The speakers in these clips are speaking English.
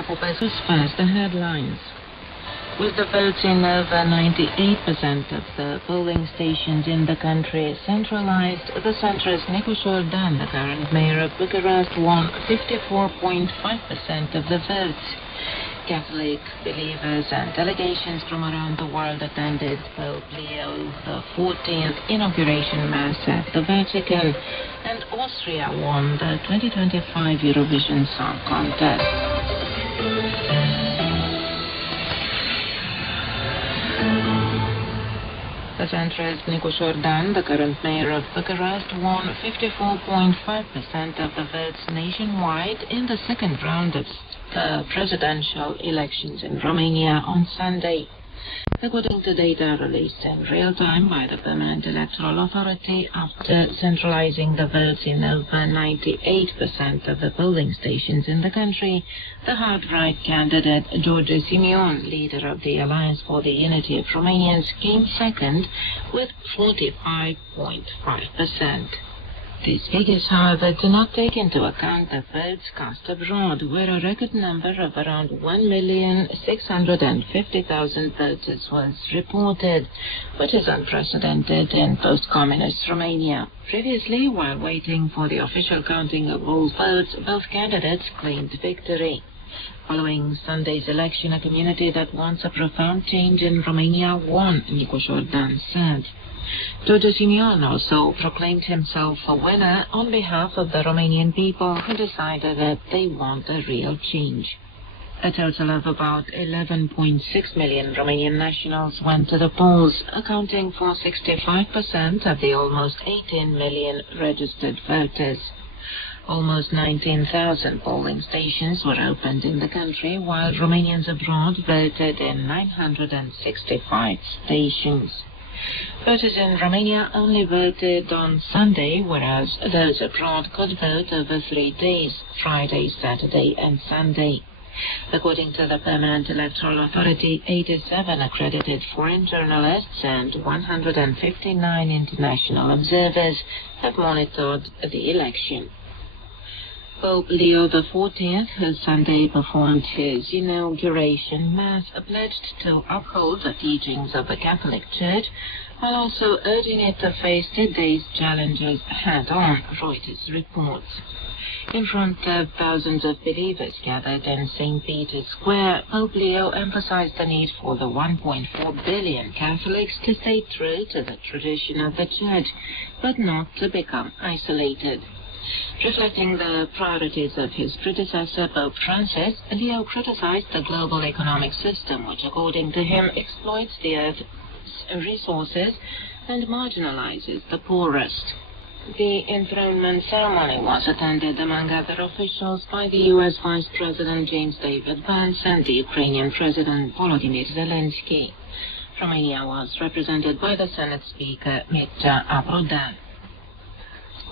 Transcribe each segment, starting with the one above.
Jacobetus first, the headlines. With the votes in over 98% of the polling stations in the country centralized, the centrist Nicu Jordan, the current mayor of Bucharest, won 54.5% of the votes. Catholic believers and delegations from around the world attended Pope Leo XIV's inauguration mass at the Vatican, and Austria won the 2025 Eurovision Song Contest. The centrist Nicu Jordan, the current mayor of Bucharest, won 54.5% of the votes nationwide in the second round of the presidential elections in Romania on Sunday. According to data released in real time by the Permanent Electoral Authority, after centralizing the votes in over 98% of the polling stations in the country, the hard-right candidate George Simeon, leader of the Alliance for the Unity of Romanians, came second with 45.5%. These figures, however, do not take into account the votes cast abroad, where a record number of around 1,650,000 voters was reported, which is unprecedented in post-communist Romania. Previously, while waiting for the official counting of all votes, both candidates claimed victory. Following Sunday's election, a community that wants a profound change in Romania won, Nicu Jordan said. George Simeon also proclaimed himself a winner on behalf of the Romanian people who decided that they want a real change. A total of about 11.6 million Romanian nationals went to the polls, accounting for 65% of the almost 18 million registered voters. Almost 19,000 polling stations were opened in the country, while Romanians abroad voted in 965 stations. Voters in Romania only voted on Sunday, whereas those abroad could vote over 3 days, Friday, Saturday and Sunday. According to the Permanent Electoral Authority, 87 accredited foreign journalists and 159 international observers have monitored the election. Pope Leo XIV, who Sunday performed his inauguration mass, pledged to uphold the teachings of the Catholic Church, while also urging it to face today's challenges head-on, Reuters reports. In front of thousands of believers gathered in St. Peter's Square, Pope Leo emphasized the need for the 1.4 billion Catholics to stay true to the tradition of the Church, but not to become isolated. Reflecting the priorities of his predecessor, Pope Francis, Leo criticized the global economic system, which, according to him, exploits the Earth's resources and marginalizes the poorest. The enthronement ceremony was attended, among other officials, by the U.S. Vice President James David Vance and the Ukrainian President Volodymyr Zelensky. Romania was represented by the Senate Speaker Mircea Abrudan.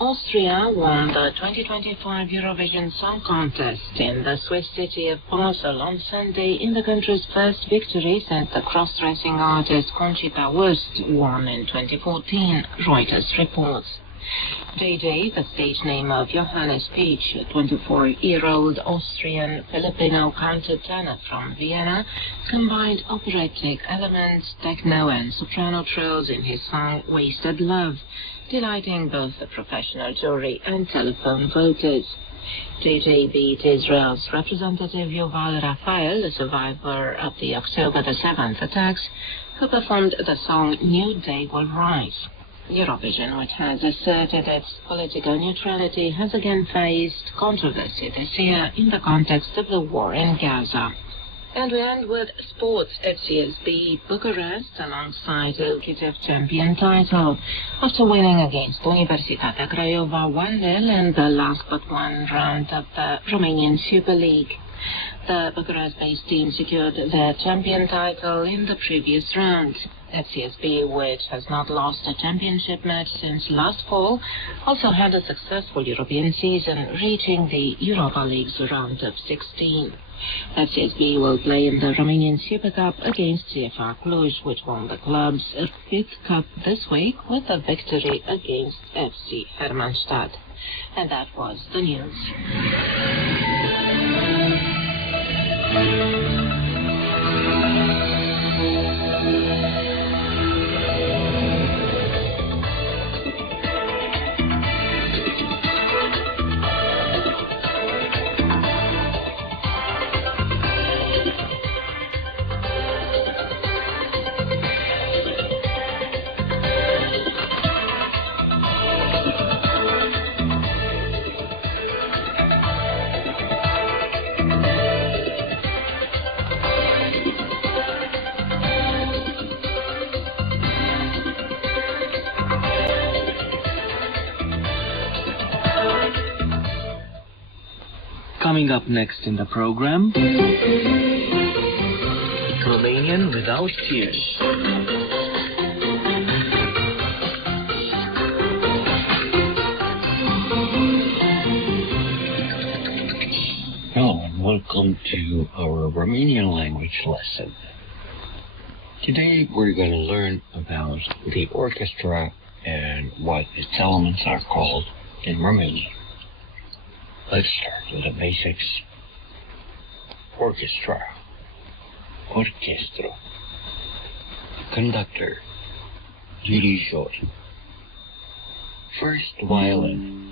Austria won the 2025 Eurovision Song Contest in the Swiss city of Basel on Sunday, in the country's first victory since the cross-dressing artist Conchita Wurst won in 2014, Reuters reports. JJ, the stage name of Johannes Peach, a 24-year-old Austrian-Filipino countertenor from Vienna, combined operatic elements, techno and soprano trills in his song Wasted Love, delighting both the professional jury and telephone voters. JJ beat Israel's representative Yuval Rafael, the survivor of the October 7th attacks, who performed the song New Day Will Rise. Eurovision, which has asserted its political neutrality, has again faced controversy this year in the context of the war in Gaza. And we end with sports. FCSB Bucharest alongside kHz champion title after winning against Universitatea Craiova 1-0 in the last but one round of the Romanian Super League. The Bucharest-based team secured their champion title in the previous round. FCSB, which has not lost a championship match since last fall, also had a successful European season, reaching the Europa League's round of 16. FCSB will play in the Romanian Super Cup against CFR Cluj, which won the club's fifth cup this week with a victory against FC Hermannstadt. And that was the news. Coming up next in the program, Romanian without tears. Hello and welcome to our Romanian language lesson. Today we're going to learn about the orchestra and what its elements are called in Romania. Let's start with the basics. Orchestra, orchestru, conductor, dirijor. First violin,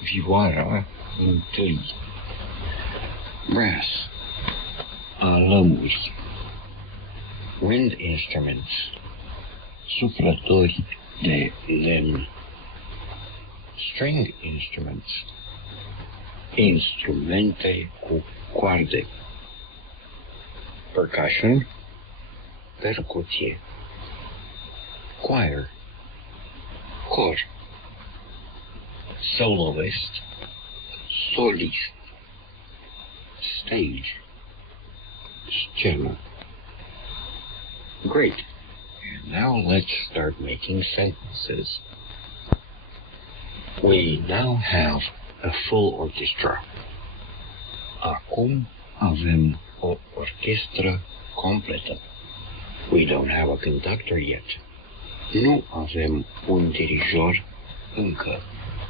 vioara întâi. Brass, alămuri. Wind instruments, suflători de lemn. String instruments, instrumente cu coarde. Percussion, percuție. Choir, cor. Soloist, solist. Stage, scenă. Great. And now let's start making sentences. We now have a full orchestra. Acum avem o orchestră completă. We don't have a conductor yet. Nu avem un dirijor încă.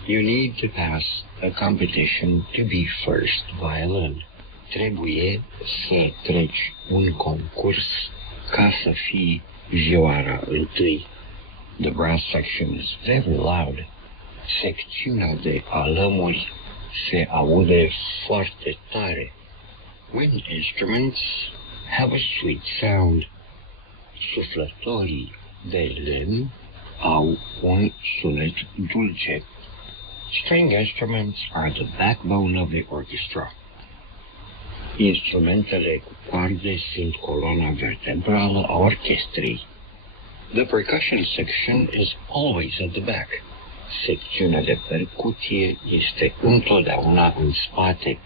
You need to pass a competition to be first violin. Trebuie să treci un concurs ca să fii vioara întâi. The brass section is very loud. Secțiunea de alămuri se aude foarte tare. Wind instruments have a sweet sound. Suflătorii de lemn au un sunet dulce. String instruments are the backbone of the orchestra. Instrumentele cu coarde sunt coloana vertebrală a orchestrei. The percussion section is always at the back. Secțiunea de percuție este întotdeauna în spate.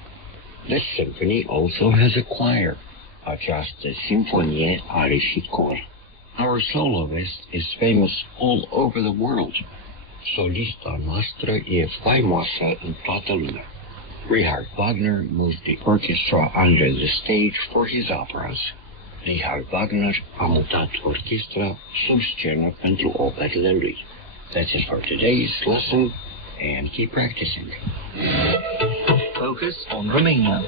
This symphony also has a choir. Această simfonie are și cor. Our soloist is famous all over the world. Solista noastră e faimoasă în toată lumea. Richard Wagner moved the orchestra under the stage for his operas. Richard Wagner a mutat orchestra sub scenă pentru operele lui. That's it for today's lesson, and keep practicing. Focus on Romania.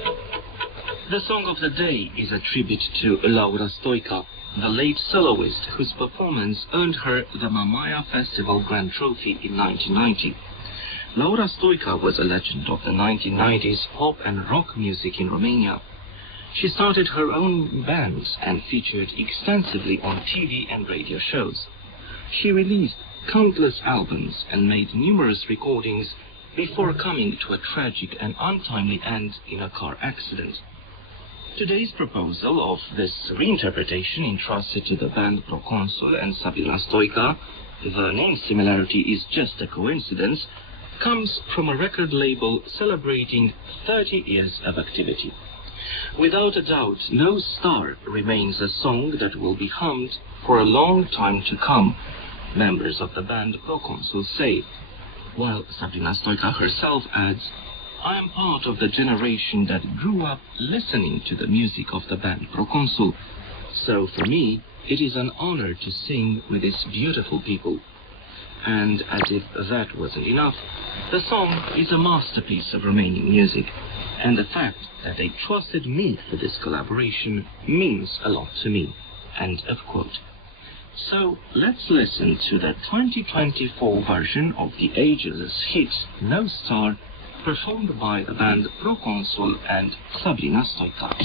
The song of the day is a tribute to Laura Stoica, the late soloist whose performance earned her the Mamaia Festival Grand Trophy in 1990. Laura Stoica was a legend of the 1990s pop and rock music in Romania. She started her own bands and featured extensively on TV and radio shows. She released countless albums and made numerous recordings before coming to a tragic and untimely end in a car accident. Today's proposal of this reinterpretation entrusted to the band Proconsul and Sabina Stoica, the name similarity is just a coincidence, comes from a record label celebrating 30 years of activity. Without a doubt, No Star remains a song that will be hummed for a long time to come, members of the band Proconsul say, while Sabina Stoica herself adds, I am part of the generation that grew up listening to the music of the band Proconsul, so for me it is an honor to sing with these beautiful people. And as if that wasn't enough, the song is a masterpiece of Romanian music. and the fact that they trusted me for this collaboration means a lot to me." End of quote. So let's listen to the 2024 version of the ageless hit No Star, performed by the band Proconsul and Sabrina Stoica.